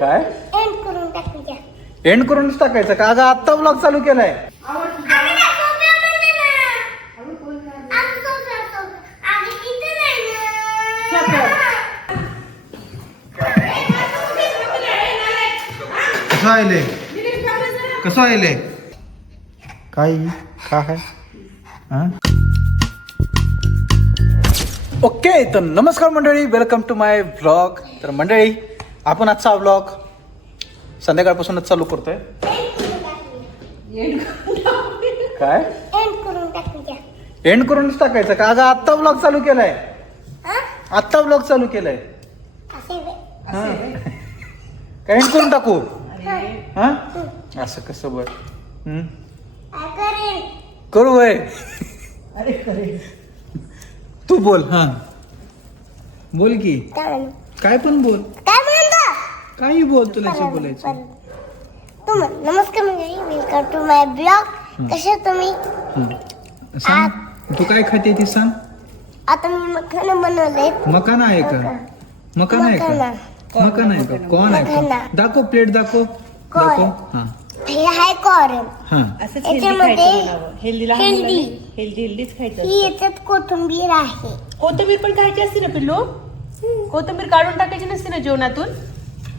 काय एंड करून टाकूया. एंड करूनच टाकायचं का? अगं आत्ता ब्लॉग चालू केलाय. कसं आले कसं आले काय काय ओके. तर नमस्कार मंडळी, वेलकम टू माय व्लॉग. तर मंडळी, आपण आजचा व्लॉग संध्याकाळपासूनच चालू करतोय. काय एंड करून टाकूया. एंड करूनच टाकायचं का? अगं आत्ता ब्लॉग चालू केलाय. आत्ता ब्लॉग चालू केलाय. काय एंड करून टाकू? हा असं कसं बर करू वय. अरे खरे तू बोल. हा बोल की, काय पण बोल, काही बोल, तुला जे बोलायचं. नमस्कार मंडळी, वेलकम टू माय ब्लॉग. कसे तुम्ही? सांग तू काय खाते ती सांग. आता मी मखाना बनवले. मकाना आहे का? मकाना आहे का? मकाना आहे का? कोण आहे का? मखाना. दाखव, प्लेट दाखव. दाखव. हा हे आहे कॉर्न. हा असंच याच्यामध्ये हेल्दीला हेल्दी. हेल्दीच खायचं. ही याच्यात कोथिंबीर आहे. कोथिंबीर पण खायची असते ना पिल्लू? कोथिंबीर काढून टाकायची नसते ना जेवणातून?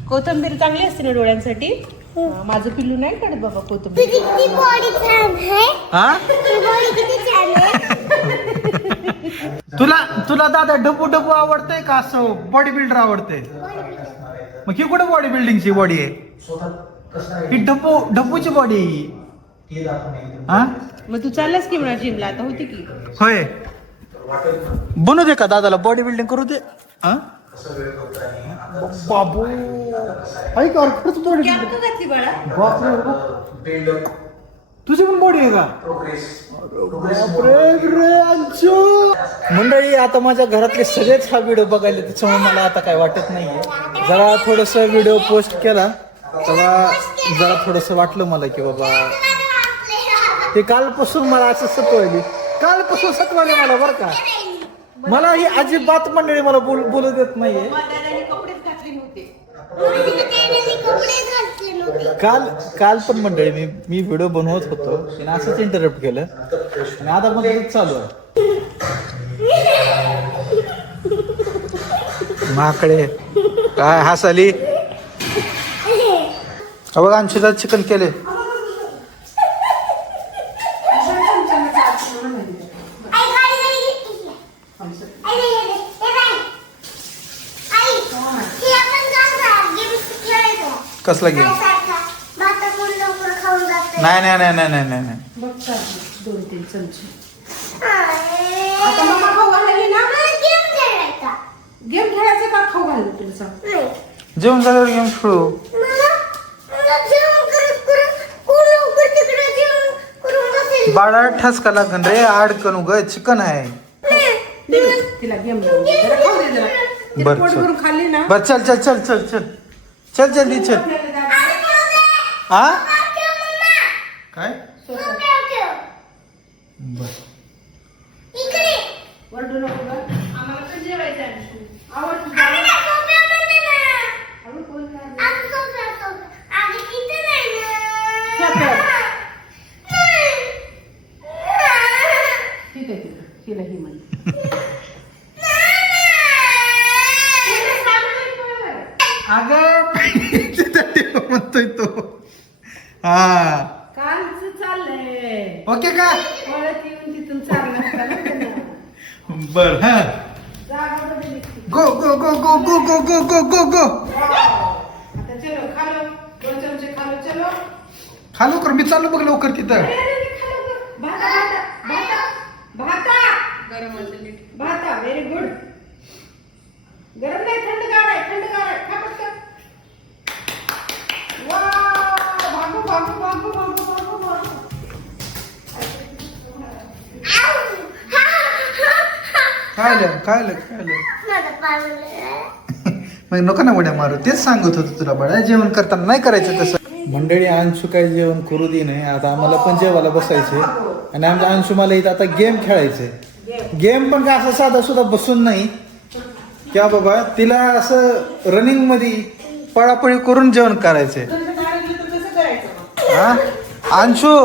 कोथिंबीर चांगली असते ना डोळ्यांसाठी? माझं पिल्लू नाही काढत बाबा कोथिंबीर. तुझी बॉडी छान आहे. हा तुझी बॉडी किती छान आहे. तुला दादा डबू डबू आवडतंय का असं बॉडी बिल्डर आवडतंय? मग ही कुठे बॉडी बिल्डिंगची बॉडी आहे? ही डब्बूची बॉडी आहे ही. हा मग तू चाललास की म्हणा जिमला? आता होती की होय. बनू दे का दादाला बॉडी बिल्डिंग करू दे. हा बाबू ऐक खरंच बॉडी घातली बाळा. बापरे, तुझी पण बॉडी आहे का? मंडळी, आता माझ्या घरातले सगळेच हा व्हिडिओ बघायला, त्याच्यामुळे मला आता काय वाटत नाहीये. जरा थोडस व्हिडिओ पोस्ट केला तेव्हा जरा थोडस वाटलं मला की बाबा ते कालपासून मला असं सतवायली. कालपासून सतवायले मला बरं का. मला ही अजिबात मंडळी मला बोलू देत नाहीये. कपडेच घातले नव्हते. काल पण मंडळी मी व्हिडिओ बनवत होतो, त्याने असंच इंटरप्ट केलं आणि आता मग चालू आहे. माकडे काय हसाली. बघा अंशुदा चिकन केले. कसला गेम? नाही नाही नाही नाही नाही नाही. बघ 2-3 चमचे. आता मम्मा खाऊ घालायली ना? गेम खेळायचं का खाऊ घालू तुला सांग? जेवण झाल्यावर गेम खेळू. बाळा ठसका लागन रे, आडकन उग चिकन आहे. तिला गेम जरा खाऊ दे जरा. बर पोट भरून खाल्ली ना? बर चल चल चल चल चल चल जल्दी चल. हा काय बर वरडू नको गं. आम्हाला पण जेवायचं आहे. आवडतं. ठीक आहे तिला ही म्हणते. अगं म्हणतोय तो. हा कालच चाललंय. ओके का? परत येऊन तिथून चालणार. बर हा गो गो गो गो गो गो गो गो गो गो. आता चलो खालो. 2 चमचे खालो. चलो खा लवकर, मी चाललो बघ लवकर तिथं. भाता व्हेरी गुड. गरम नाही, थंडगार आहे. थंडगार आहे. खा पटकन. वाव, भागू भागू भागू भागू भागू भागू. खायलं खायलं खायलं. मग नको ना उड्या मारू. तेच सांगत होतो तुला बाळा, जेवण करताना नाही करायचं तसं. मंडळी, अंशू काय जेवण करू दे नाही. आता आम्हाला पण जेवायला बसायचे आणि आमच्या अंशू मला इथं आता गेम खेळायचे. गेम पण काय असं साधा सुद्धा बसून नाही क्या बाबा. तिला असं रनिंग मध्ये पळापळी करून जेवण करायचे. हा अंशू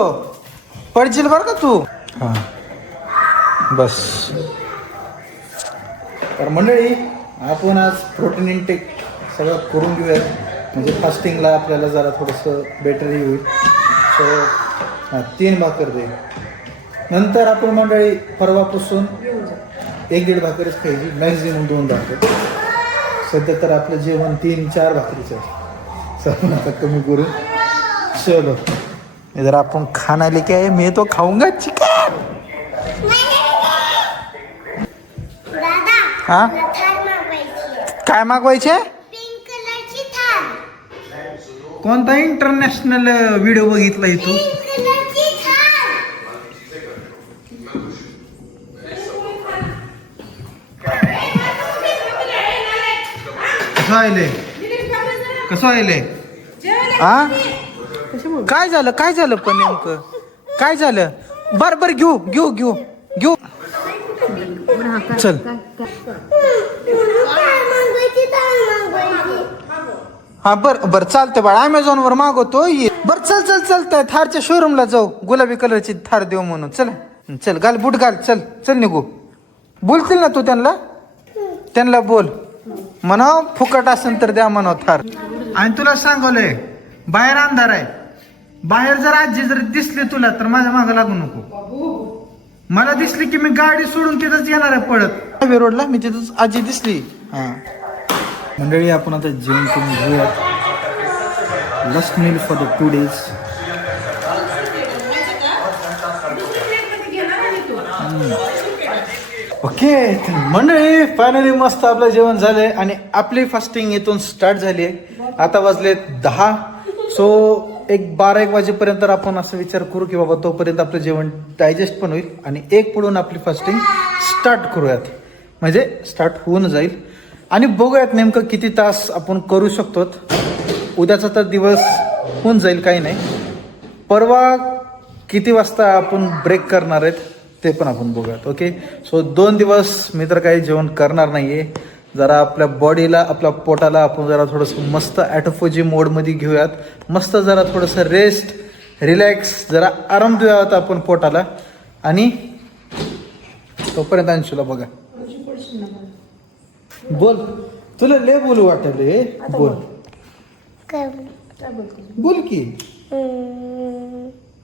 पडशील बरं का तू. हा बस. तर मंडळी आपण आज प्रोटीन इंटेक सगळं करून घेऊया, म्हणजे फास्टिंगला आपल्याला जरा थोडंसं बेटरही होईल. सो 3 भाकर दे. नंतर आपण मंडळी परवापासून 1-1.5 भाकरीच खायची, मॅक्झिमम 2 भाकर. सध्या तर आपलं जेवण 3-4 भाकरीचं आहे. सर आता कमी करून चलो. इधर आपण खाना लेके आए, मैं तो खाऊंगा चिकन. दादा हा मला थार मागवायची. काय मागवायचे? पिंक कलरची थार. कोणता इंटरनॅशनल व्हिडिओ बघितला तू? पिंक कलरची थार. कसं आले, कसं आले? हा काय झालं, काय झालं पण नेमकं काय झालं? बर घेऊ घेऊ घेऊ घेऊ चल. थार मागवायची, थार मागवायची. हा बर चालतंय बाळा, अमेझॉन वर मागवतो. ये बर चल थारच्या शोरूमला जाऊ, गुलाबी कलरची थार देऊ म्हणून. चल घाल बूट घाल, चल निघू. बोलतील ना तू त्यांना बोल म्हणा, फुकट असेल तर द्या म्हणा थार. आणि तुला सांगवलंय बाहेर अंधार आहे, बाहेर जर आजी जर दिसली तुला तर माझ्या मागं लागू नको. मला दिसली की मी गाडी सोडून तिथंच येणार आहे पळत रोडला. मी तिथंच आजी दिसली. हा मंडळी आपण आता जेवण करून घेऊयात. Last meal for the 2 days. Okay मंडळी, फायनली मस्त आपलं जेवण झालंय आणि आपली फास्टिंग इथून स्टार्ट झाली आहे. आता वाजले 10. सो 12-1 वाजेपर्यंत आपण असं विचार करू की बाबा तोपर्यंत आपलं जेवण डायजेस्ट पण होईल आणि 1 पुढून आपली फास्टिंग स्टार्ट करूयात, म्हणजे स्टार्ट होऊन जाईल. आणि बघूयात नेमकं किती तास आपण करू शकतो. उद्याचा तर दिवस होऊन जाईल, काही नाही. परवा किती वाजता आपण ब्रेक करणार आहेत ते पण आपण बघूयात. ओके, सो 2 दिवस मी तर काही जेवण करणार नाही आहे. जरा आपल्या बॉडीला, आपल्या पोटाला आपण जरा थोडंसं मस्त ॲटोफोजी मोडमध्ये घेऊयात. मस्त जरा थोडंसं रेस्ट, रिलॅक्स, जरा आराम देऊयात आपण पोटाला. आणि तोपर्यंत अंशूला बघा. बोल, तुला लय बोलू वाटले. बोल काय बोल की.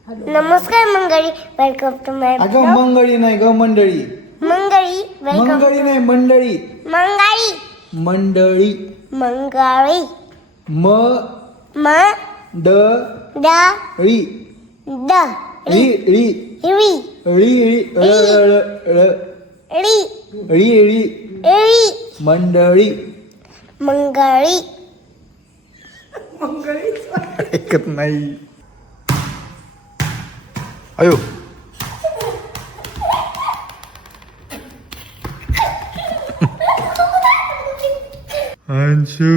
नमस्कार मंगळी, वेलकम टू माय अगं मंगळी नाही ग, मंडळी. मंगळी, वेलकम. मंगळी नाही, मंडळी. मंगळी, मंडळी. मंगळी. म म ड ड ळी ड ळी ळी ळी ळी ळी ळी ळी ळी ळी मंडळी. मंगळी. ऐकत नाही. अयो अंशू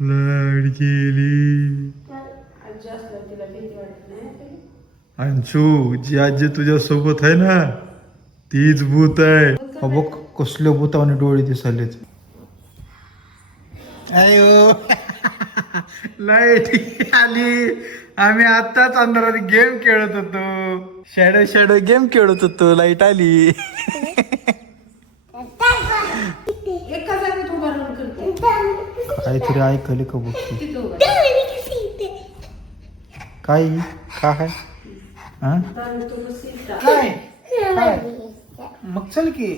लाड गेली. अंशू जी आजी तुझ्या सोबत आहे ना तीच भूत आहे. बघ कसल्या भूतावाने डोळे दिसालेत. अयो लाईट आली. आम्ही आताच अंधारात गेम खेळत होतो, शॅडो गेम खेळत होतो, लाईट आली. काहीतरी ऐकले का बघ. काय काय काय मग चल की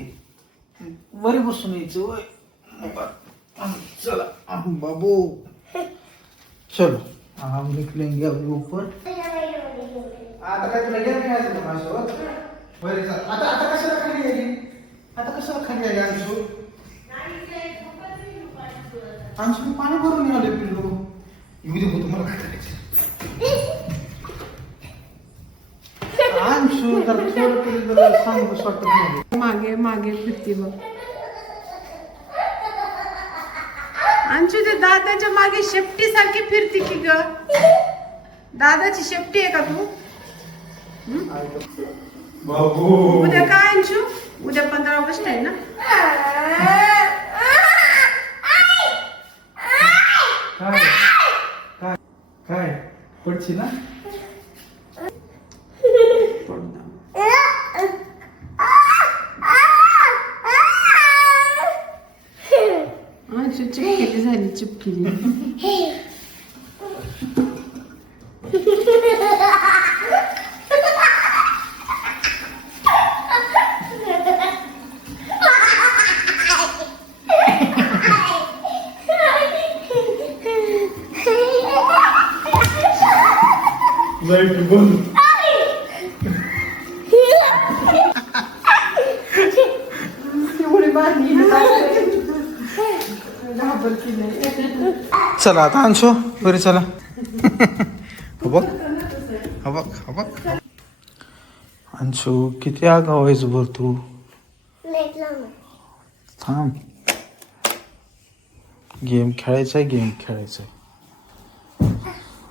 वरी बसून यायचं. चला बाबू चलो, हम निकलेंगे अभी ऊपर. आता काय तुला गेम खेळायचं का माझ्यासोबत? बरं चल. आता कशाला खाली आली? आता कशाला खाली आली अंशू? अंशू पाणी भरून आले पिल्लू. येऊ दे होतं, मला काय करायचं. अंशू जर थोडं तरी जरा सांगू वाटत नाही. मागे मागे फिरती बघ. अंशू ते दादाच्या मागे शेपटी सारखी फिरती की ग? दादाची शेपटी आहे का तू? बाबू उद्या काय अंशू? उद्या 15 ऑगस्ट आहे ना? काय काय काय पडची ना चिपकेली झाली चिपकेली. लाईट बंद. चला आता अंशो बरे चला. बघ अंशू किती आगाव आहेस बर तू. लाईट लाव. थांब गेम खेळायचाय.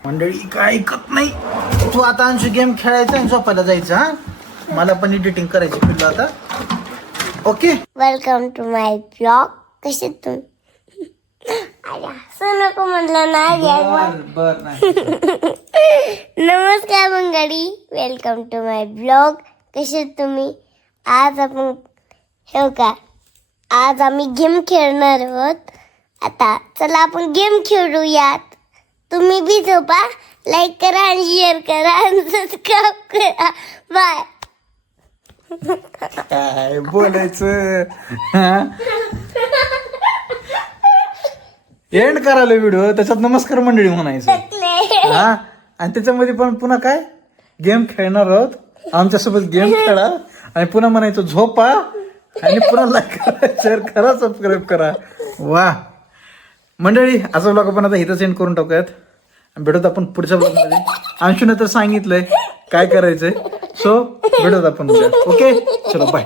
मंडळी काय ऐकत नाही. तू आता अंशू गेम खेळायचा आणि झोपायला जायचं. हा मला पण एडिटिंग करायची पिल्लू आता. Okay welcome to my blog. कसे तुम्ही? अरे असं नको म्हटलं ना. बर नाही. नमस्कार मंगळी, वेलकम टू माय ब्लॉग. कसे तुम्ही? आज आपण हो का आज आम्ही गेम खेळणार आहोत. आता चला आपण गेम खेळूयात. तुम्ही बी झोपा, लाईक करा आणि शेअर करा आणि सबस्क्राईब करा. बाय. काय बोलायचं. एंड करायला व्हिडिओ त्याच्यात नमस्कार मंडळी म्हणायचं. हा आणि त्याच्यामध्ये पण पुन्हा काय गेम खेळणार आहोत. आमच्यासोबत गेम खेळा आणि पुन्हा म्हणायचं झोपा आणि पुन्हा लाईक करा, शेअर करा, सबस्क्राईब करा. वा मंडळी असं ब्लॉग आपण आता इथं सेंड करून टाकूयात. भेटत आपण पुढच्या ब्लॉगमध्ये. अंशूने तर सांगितलंय काय करायचंय. सो भेटत आपण उद्या. ओके चलो बाय.